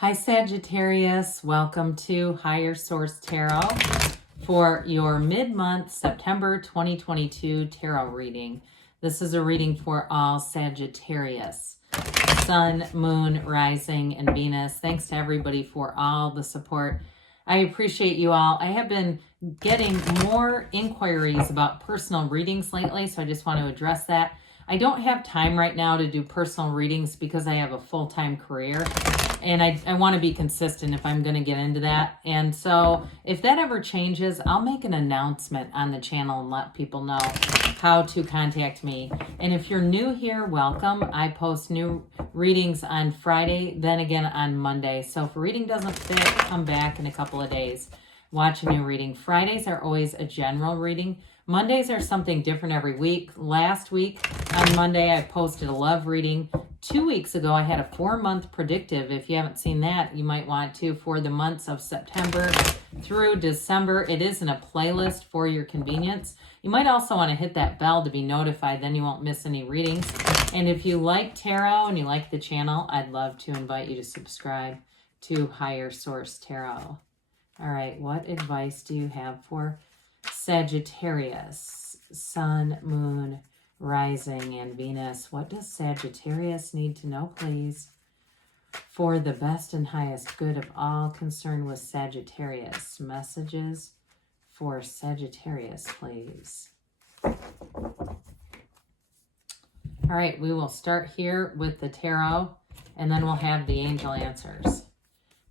Hi Sagittarius, welcome to Higher Source Tarot for your mid-month September 2022 tarot reading. This is a reading for all Sagittarius, Sun, Moon, Rising, and Venus. Thanks to everybody for all the support. I appreciate you all. I have been getting more inquiries about personal readings lately, so I just want to address that. I don't have time right now to do personal readings because I have a full-time career. And I want to be consistent if I'm going to get into that. And so if that ever changes, I'll make an announcement on the channel and let people know how to contact me. And if you're new here, welcome. I post new readings on Friday, then again on Monday. So if a reading doesn't fit, come back in a couple of days. Watch a new reading. Fridays are always a general reading. Mondays are something different every week. Last week on Monday, I posted a love reading. 2 weeks ago, I had a 4-month predictive. If you haven't seen that, you might want to, for the months of September through December. It is in a playlist for your convenience. You might also want to hit that bell to be notified, then you won't miss any readings. And if you like tarot and you like the channel, I'd love to invite you to subscribe to Higher Source Tarot. All right, what advice do you have for Sagittarius, Sun, Moon, Rising, and Venus? What does Sagittarius need to know, please, for the best and highest good of all concerned with Sagittarius? Messages for Sagittarius, please. All right, we will start here with the tarot, and then we'll have the angel answers.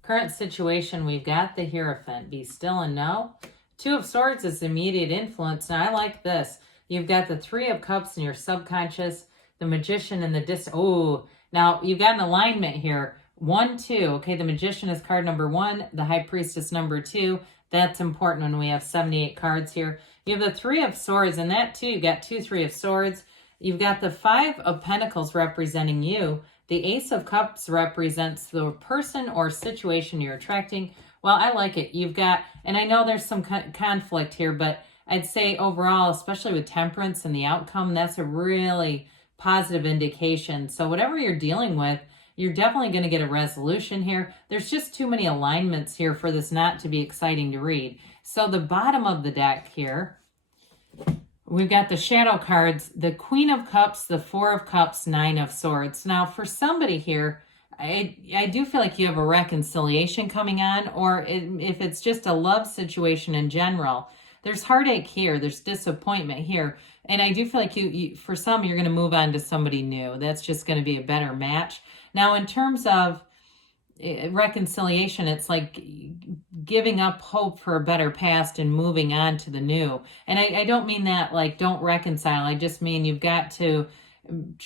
Current situation, we've got the Hierophant. Be still and know. 2 of Swords is immediate influence. Now, I like this. You've got the 3 of Cups in your subconscious, the Magician, and the Oh, now you've got an alignment here. 1, 2. Okay, the Magician is card number 1. The High Priestess number 2. That's important when we have 78 cards here. You have the 3 of Swords, and that too, you've got 2, 3 of Swords. You've got the 5 of Pentacles representing you. The Ace of Cups represents the person or situation you're attracting. Well, I like it. You've got, and I know there's some conflict here, but I'd say overall, especially with Temperance and the outcome, that's a really positive indication. So whatever you're dealing with, you're definitely going to get a resolution here. There's just too many alignments here for this not to be exciting to read. So the bottom of the deck here, we've got the shadow cards, the Queen of Cups, the 4 of Cups, 9 of Swords. Now for somebody here, I do feel like you have a reconciliation coming on, or if it's just a love situation in general, there's heartache here, there's disappointment here, and I do feel like you for some, you're going to move on to somebody new. That's just going to be a better match. Now, in terms of reconciliation, it's like giving up hope for a better past and moving on to the new. And I don't mean that like don't reconcile. I just mean you've got to,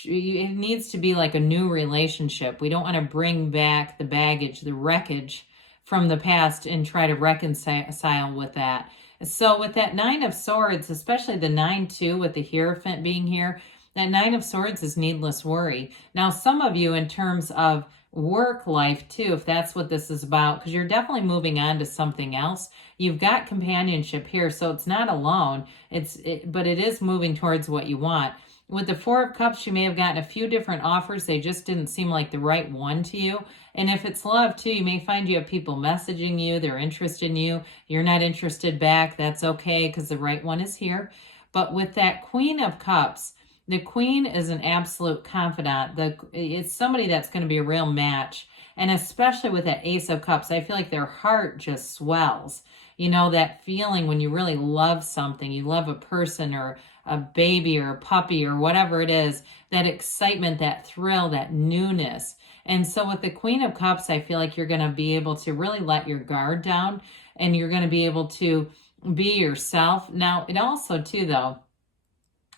it needs to be like a new relationship. We don't want to bring back the baggage, the wreckage from the past and try to reconcile with that. So with that 9 of Swords, especially the 9-2 with the Hierophant being here, that 9 of Swords is needless worry. Now, some of you in terms of work life too, if that's what this is about, because you're definitely moving on to something else. You've got companionship here, so it's not alone. But it is moving towards what you want. With the 4 of Cups, you may have gotten a few different offers. They just didn't seem like the right one to you. And if it's love too, you may find you have people messaging you. They're interested in you. You're not interested back. That's okay because the right one is here. But with that Queen of Cups, the Queen is an absolute confidant. It's somebody that's going to be a real match. And especially with that Ace of Cups, I feel like their heart just swells. You know, that feeling when you really love something, you love a person or a baby or a puppy or whatever it is, that excitement, that thrill, that newness. And so with the Queen of Cups, I feel like you're going to be able to really let your guard down and you're going to be able to be yourself. Now, it also too, though,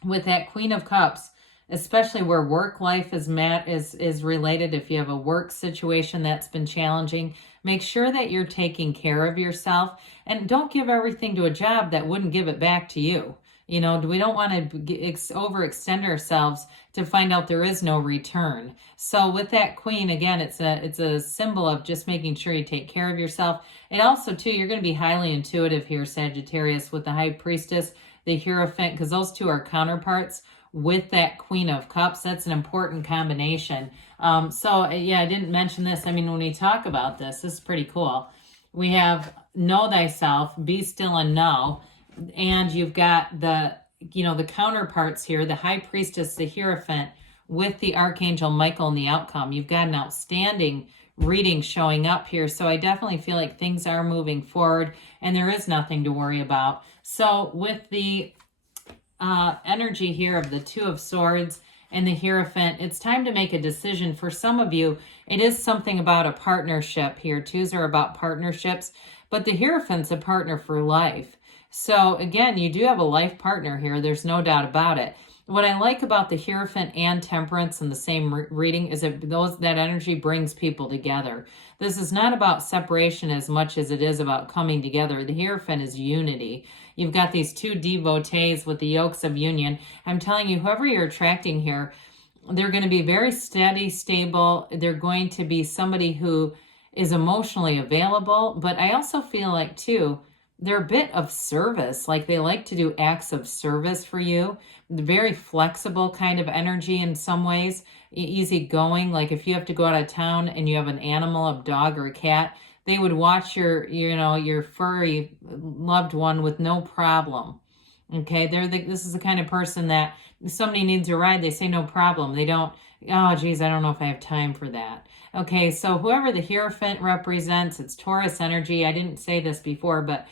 with that Queen of Cups, especially where work life is related, if you have a work situation that's been challenging, make sure that you're taking care of yourself and don't give everything to a job that wouldn't give it back to you. You know, we don't want to overextend ourselves to find out there is no return. So with that Queen, again, it's a symbol of just making sure you take care of yourself. And also, too, you're going to be highly intuitive here, Sagittarius, with the High Priestess, the Hierophant, because those two are counterparts. with that Queen of Cups. That's an important combination. So yeah, I didn't mention this. I mean, when we talk about this is pretty cool. We have know thyself, be still and know. And you've got the, the counterparts here, the High Priestess, the Hierophant, with the Archangel Michael in the outcome. You've got an outstanding reading showing up here. So I definitely feel like things are moving forward and there is nothing to worry about. So with the energy here of the Two of Swords and the Hierophant, it's time to make a decision. For some of you, it is something about a partnership here. Twos are about partnerships, but the Hierophant's a partner for life. So again, you do have a life partner here. There's no doubt about it. What I like about the Hierophant and Temperance in the same reading is that that energy brings people together. This is not about separation as much as it is about coming together. The Hierophant is unity. You've got these two devotees with the yokes of union. I'm telling you, whoever you're attracting here, they're going to be very steady, stable. They're going to be somebody who is emotionally available. But I also feel like, too, they're a bit of service. Like they like to do acts of service for you. Very flexible kind of energy in some ways. Easygoing. Like if you have to go out of town and you have an animal, a dog or a cat, they would watch your furry loved one with no problem. Okay, this is the kind of person that if somebody needs a ride, they say no problem. They don't, oh geez, I don't know if I have time for that. Okay, so whoever the Hierophant represents, it's Taurus energy. I didn't say this before, but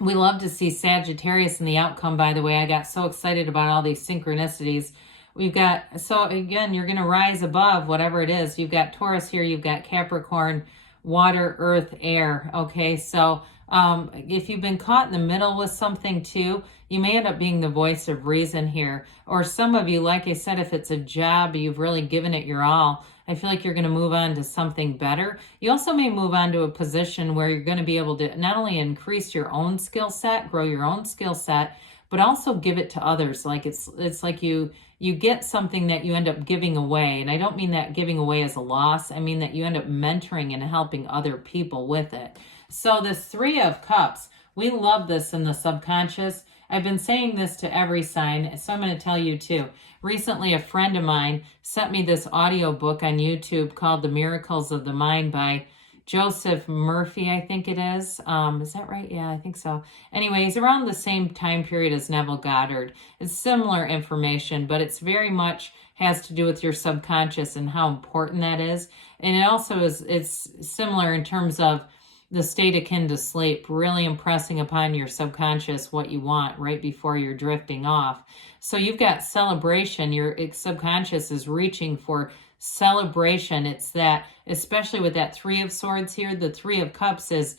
we love to see Sagittarius in the outcome, by the way. I got so excited about all these synchronicities. So again, you're going to rise above whatever it is. You've got Taurus here, you've got Capricorn, water, earth, air. Okay, so if you've been caught in the middle with something too, you may end up being the voice of reason here. Or some of you, like I said, if it's a job, you've really given it your all, I feel like you're going to move on to something better. You also may move on to a position where you're going to be able to not only increase your own skill set, grow your own skill set, but also give it to others. Like it's like you get something that you end up giving away. And I don't mean that giving away as a loss. I mean that you end up mentoring and helping other people with it. So this Three of Cups, we love this in the subconscious. I've been saying this to every sign, so I'm going to tell you too. Recently, a friend of mine sent me this audio book on YouTube called The Miracles of the Mind by Joseph Murphy, I think it is. Is that right? Yeah, I think so. Anyways, around the same time period as Neville Goddard. It's similar information, but it's very much has to do with your subconscious and how important that is. And it also it's similar in terms of the state akin to sleep, really impressing upon your subconscious what you want right before you're drifting off. So you've got celebration. Your subconscious is reaching for celebration. It's that, especially with that Three of Swords here, the Three of Cups is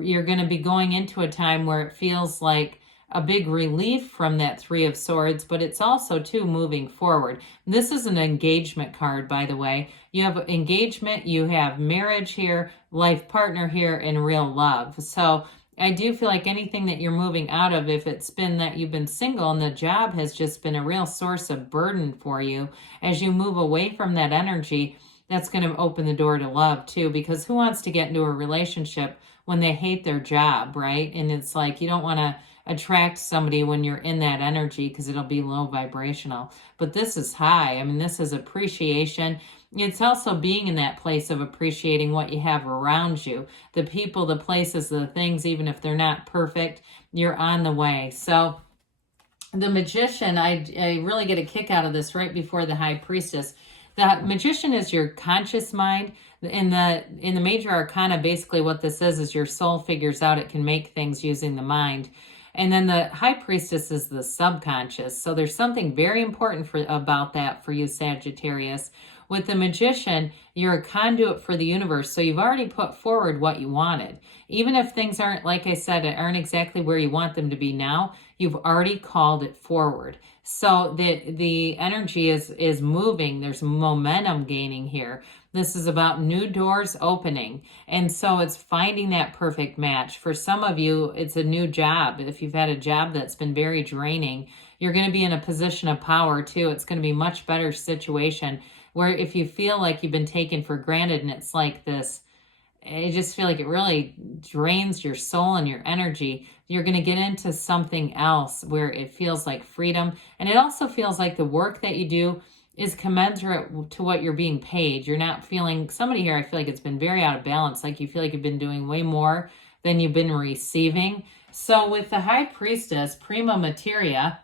you're going to be going into a time where it feels like a big relief from that Three of Swords, but it's also too moving forward. This is an engagement card, by the way. You have engagement, you have marriage here, life partner here, and real love. So I do feel like anything that you're moving out of, if it's been that you've been single and the job has just been a real source of burden for you, as you move away from that energy, that's going to open the door to love too, because who wants to get into a relationship when they hate their job, right? And it's like you don't want to attract somebody when you're in that energy because it'll be low vibrational. But this is high. I mean, this is appreciation. It's also being in that place of appreciating what you have around you. The people, the places, the things, even if they're not perfect, you're on the way. So the Magician, I really get a kick out of this right before the High Priestess. The Magician is your conscious mind. In the Major Arcana, basically what this is your soul figures out it can make things using the mind. And then the High Priestess is the subconscious. So there's something very important about that for you, Sagittarius. With the Magician, you're a conduit for the universe. So you've already put forward what you wanted. Even if things aren't, like I said, aren't exactly where you want them to be now, you've already called it forward. So the energy is moving. There's momentum gaining here. This is about new doors opening. And so it's finding that perfect match. For some of you, it's a new job. If you've had a job that's been very draining, you're going to be in a position of power too. It's going to be a much better situation where if you feel like you've been taken for granted and it's like this, I just feel like it really drains your soul and your energy. You're going to get into something else where it feels like freedom. And it also feels like the work that you do is commensurate to what you're being paid. You're not feeling, somebody here, I feel like it's been very out of balance. Like you feel like you've been doing way more than you've been receiving. So with the High Priestess, Prima Materia,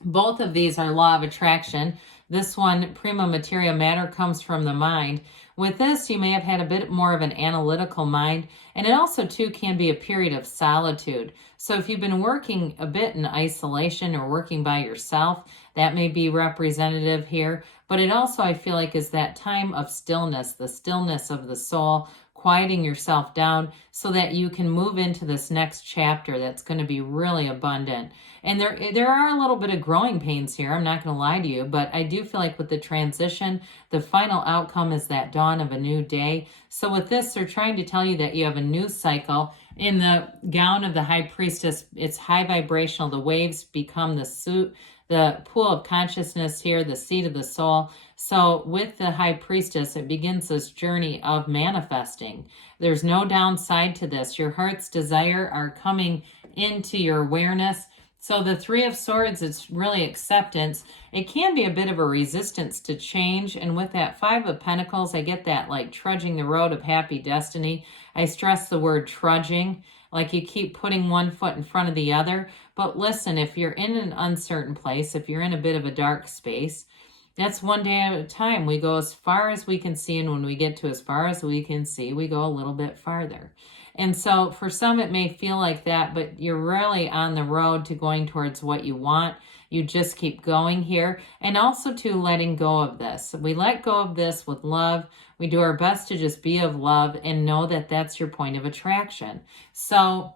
both of these are law of attraction. This one, Prima Materia, matter comes from the mind. With this, you may have had a bit more of an analytical mind, and it also, too, can be a period of solitude. So if you've been working a bit in isolation or working by yourself, that may be representative here. But it also, I feel like, is that time of stillness, the stillness of the soul, quieting yourself down so that you can move into this next chapter that's going to be really abundant. And there are a little bit of growing pains here, I'm not going to lie to you, but I do feel like with the transition, the final outcome is that dawn of a new day. So with this, they're trying to tell you that you have a new cycle. In the gown of the High Priestess, it's high vibrational. The waves become the pool of consciousness here, the seat of the soul. So with the High Priestess, it begins this journey of manifesting. There's no downside to this. Your heart's desire are coming into your awareness. So the Three of Swords, it's really acceptance. It can be a bit of a resistance to change. And with that Five of Pentacles, I get that like trudging the road of happy destiny. I stress the word trudging, like you keep putting one foot in front of the other. But listen, if you're in an uncertain place, if you're in a bit of a dark space, that's one day at a time. We go as far as we can see, and when we get to as far as we can see, we go a little bit farther. And so for some, it may feel like that, but you're really on the road to going towards what you want. You just keep going here. And also to letting go of this. We let go of this with love. We do our best to just be of love and know that that's your point of attraction. So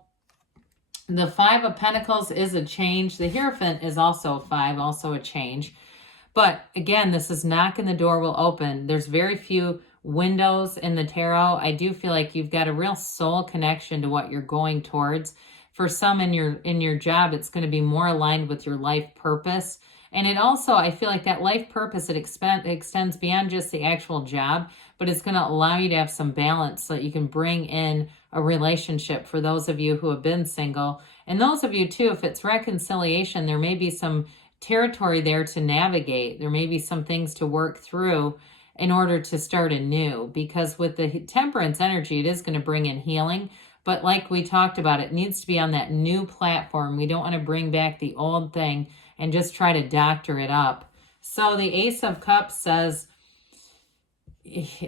the Five of Pentacles is a change. The Hierophant is also a 5, also a change. But again, this is knocking, the door will open. There's very few windows in the tarot. I do feel like you've got a real soul connection to what you're going towards. For some in your job, it's going to be more aligned with your life purpose. And it also, I feel like that life purpose, it extends beyond just the actual job, but it's going to allow you to have some balance so that you can bring in a relationship for those of you who have been single. And those of you too, if it's reconciliation, there may be some territory there to navigate. There may be some things to work through in order to start anew, because with the Temperance energy, it is going to bring in healing. But like we talked about, it needs to be on that new platform. We don't want to bring back the old thing and just try to doctor it up. So the Ace of Cups says,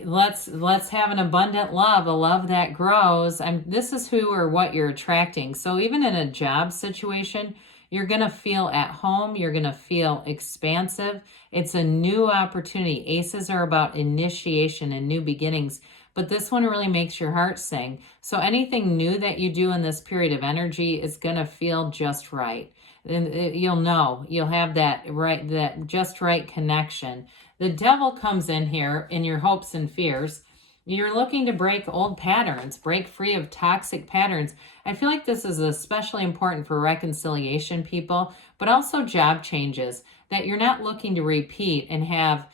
let's have an abundant love, a love that grows. This is who or what you're attracting. So even in a job situation, you're going to feel at home. You're going to feel expansive. It's a new opportunity. Aces are about initiation and new beginnings. But this one really makes your heart sing. So anything new that you do in this period of energy is going to feel just right. And you'll know. You'll have that just right connection. The Devil comes in here in your hopes and fears. You're looking to break old patterns, break free of toxic patterns. I feel like this is especially important for reconciliation people, but also job changes, that you're not looking to repeat and have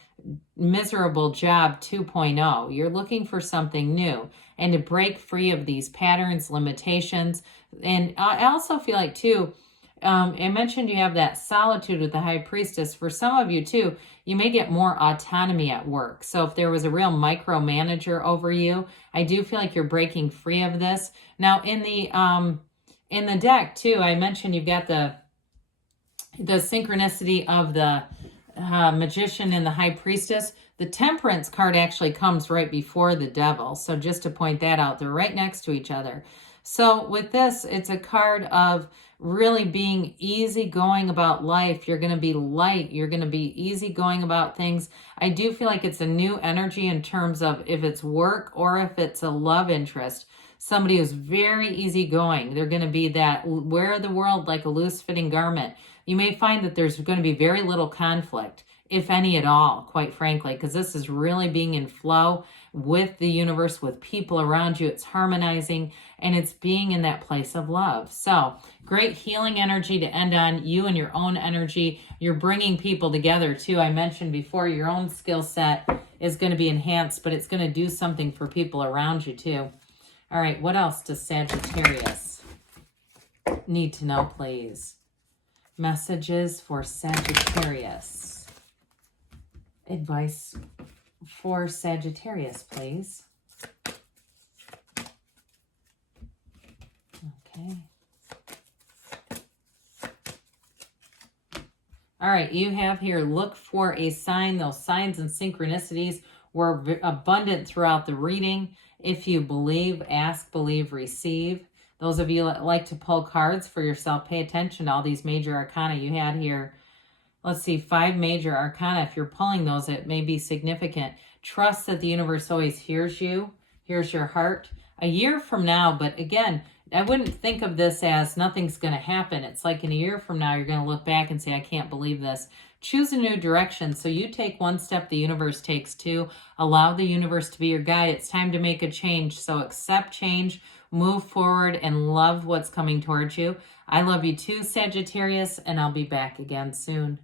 miserable job 2.0. You're looking for something new and to break free of these patterns, limitations. And I also feel like too, I mentioned you have that solitude with the High Priestess. For some of you too, you may get more autonomy at work. So if there was a real micromanager over you, I do feel like you're breaking free of this. Now in the deck too, I mentioned you've got the synchronicity of the Magician and the High Priestess. The Temperance card actually comes right before the Devil. So just to point that out, they're right next to each other. So with this, it's a card of really being easygoing about life. You're going to be light. You're going to be easygoing about things. I do feel like it's a new energy in terms of if it's work or if it's a love interest. Somebody who's very easygoing. They're going to be that wear the world like a loose-fitting garment. You may find that there's going to be very little conflict if any at all, quite frankly, because this is really being in flow with the universe, with people around you. It's harmonizing, and it's being in that place of love. So great healing energy to end on, you and your own energy. You're bringing people together too. I mentioned before, your own skill set is going to be enhanced, but it's going to do something for people around you too. All right, what else does Sagittarius need to know, please? Messages for Sagittarius. Advice for Sagittarius, please. Okay. All right, you have here, look for a sign. Those signs and synchronicities were abundant throughout the reading. If you believe, ask, believe, receive. Those of you that like to pull cards for yourself, pay attention to all these major arcana you had here. Let's see, 5 major arcana. If you're pulling those, it may be significant. Trust that the universe always hears you, hears your heart. A year from now, but again, I wouldn't think of this as nothing's going to happen. It's like in a year from now, you're going to look back and say, I can't believe this. Choose a new direction. So you take one step, the universe takes 2. Allow the universe to be your guide. It's time to make a change. So accept change, move forward, and love what's coming towards you. I love you too, Sagittarius, and I'll be back again soon.